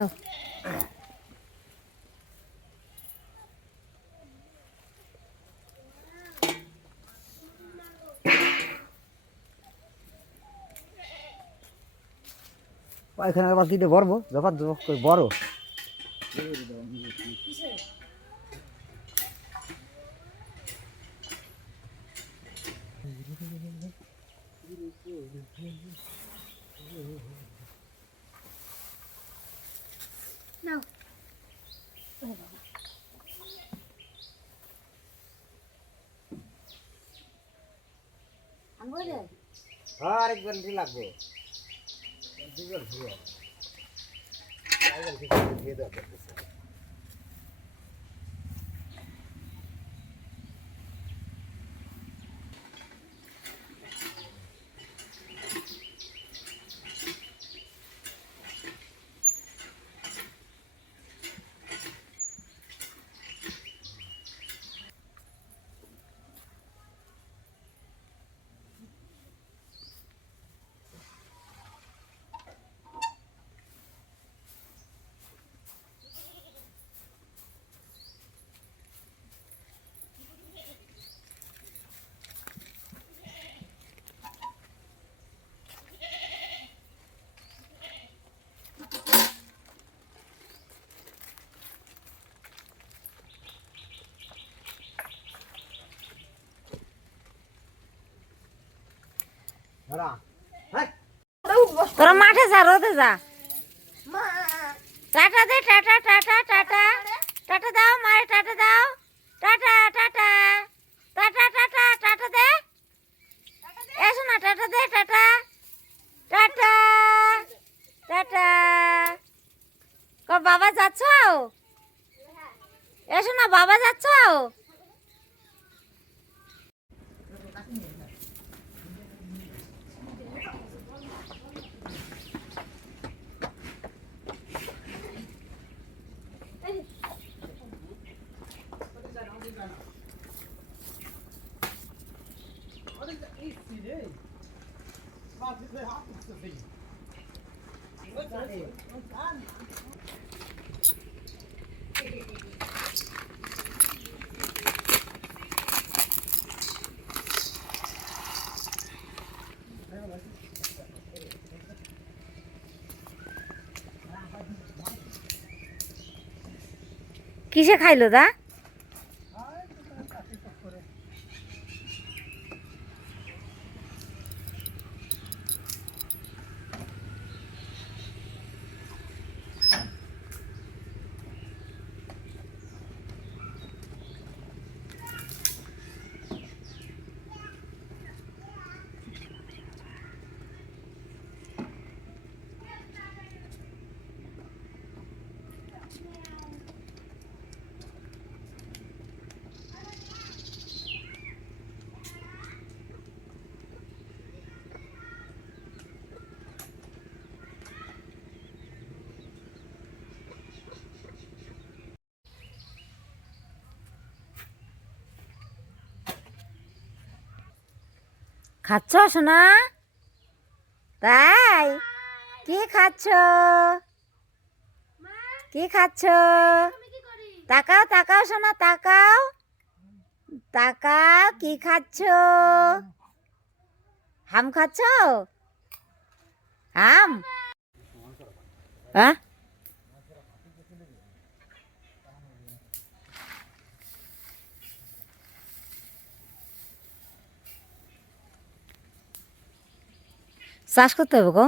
পায়খানার বালতিতে ভরবো, ব্যাপার বড় আরেক বালতি লাগবে। তোরা মাঠে যা, রোদে যা। টাটা দে, টাটা টাটা টাটা টাটা দাও, মারে টাটা দাও, টাটা টাটা টাটা টাটা টাটা দে, এসো না, টাটা দে, টাটা টাটা টাটা। বাবা যাচ্ছ? এসো না, বাবা যাচ্ছ? কিসে খাইলো দা? খাচ্ছ সোনা? তাই কি খাচ্ছ? কি খাচ্ছ? তাকাও তাকাও সোনা, তাকাও তাকাও, কি খাচ্ছ? হাম খাচ্ছ? হাম? হ্যাঁ, চাষ করতে হবে গো।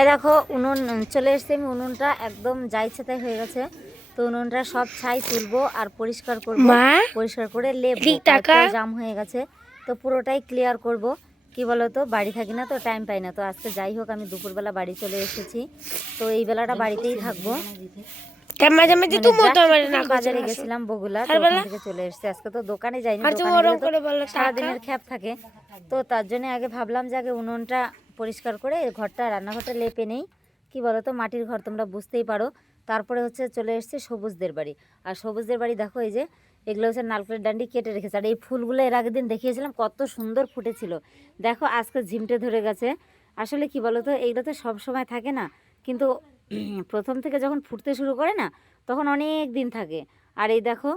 এই দেখো উনুন চলে এসছে, আমি উনুনটা একদম যা ইচ্ছে তাই হয়ে গেছে। তো উনুনটা সব ছাই তুলবো আর পরিষ্কার করবো, পরিষ্কার করে লেপবো, জাম হয়ে গেছে তো পুরোটাই ক্লিয়ার করব। কি বলো তো, বাড়ি থাকি না তো টাইম পাই না, তো আজকে যাই হোক আমি দুপুরবেলা বাড়ি চলে এসেছি, তো এই বেলাটা বাড়িতেই থাকবো। বাজারে গেছিলাম বগুলা, তো ওখান থেকে চলে এসেছি। আজকে তো দোকানে যাইনি, সারাদিনের খ্যাপ থাকে, তো তার জন্য আগে ভাবলাম যে আগে উনুনটা পরিষ্কার করে ঘরটা রান্নাঘরটা লেপে নেই। কি বলো তো, মাটির ঘর তোমরা বুঝতেই পারো। তারপরে হচ্ছে চলে এসছে সবুজদের বাড়ি। আর সবুজদের বাড়ি দেখো, এই যে এগুলো হচ্ছে নারকেলের ডান্ডি কেটে রেখেছে। আর এই ফুলগুলো এর আগের দিন দেখিয়েছিলাম, কত সুন্দর ফুটেছিল। দেখো আজকে ঝিমটে ধরে গেছে। আসলে কি বলো তো, এইগুলো তো সব সময় থাকে না, কিন্তু প্রথম থেকে যখন ফুটতে শুরু করে না, তখন অনেক দিন থাকে। আর এই দেখো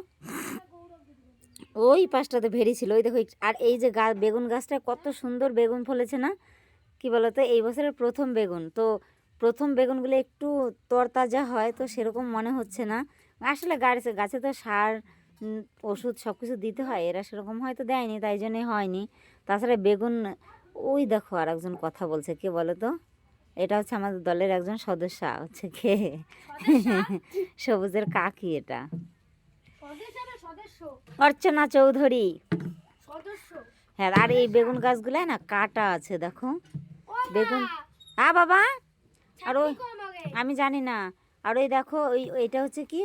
ওই পাশটাতে ভেরি ছিল, ওই দেখো। আর এই যে বেগুন গাছটা কত সুন্দর বেগুন ফলেছে না। কি বলতো, এই বছরের প্রথম বেগুন, তো প্রথম বেগুনগুলো একটু তরতাজা হয়, তো সেরকম মনে হচ্ছে না। আসলে গাছে তো সার ওষুধ সব কিছু দিতে হয়, এরা সেরকম হয়তো দেয়নি, তাই জন্যই হয়নি। তাছাড়া বেগুন, ওই দেখো আর একজন কথা বলছে, কে বলো তো? এটা হচ্ছে আমাদের দলের একজন সদস্য, হচ্ছে কে, সবুজের কাকি এটা, অর্চনা চৌধুরী। হ্যাঁ, আর এই বেগুন গাছগুলো না কাটা আছে, দেখো বেগুন। হ্যাঁ বাবা, আর ওই আমি জানি না। আর ওই দেখো, এটা হচ্ছে কি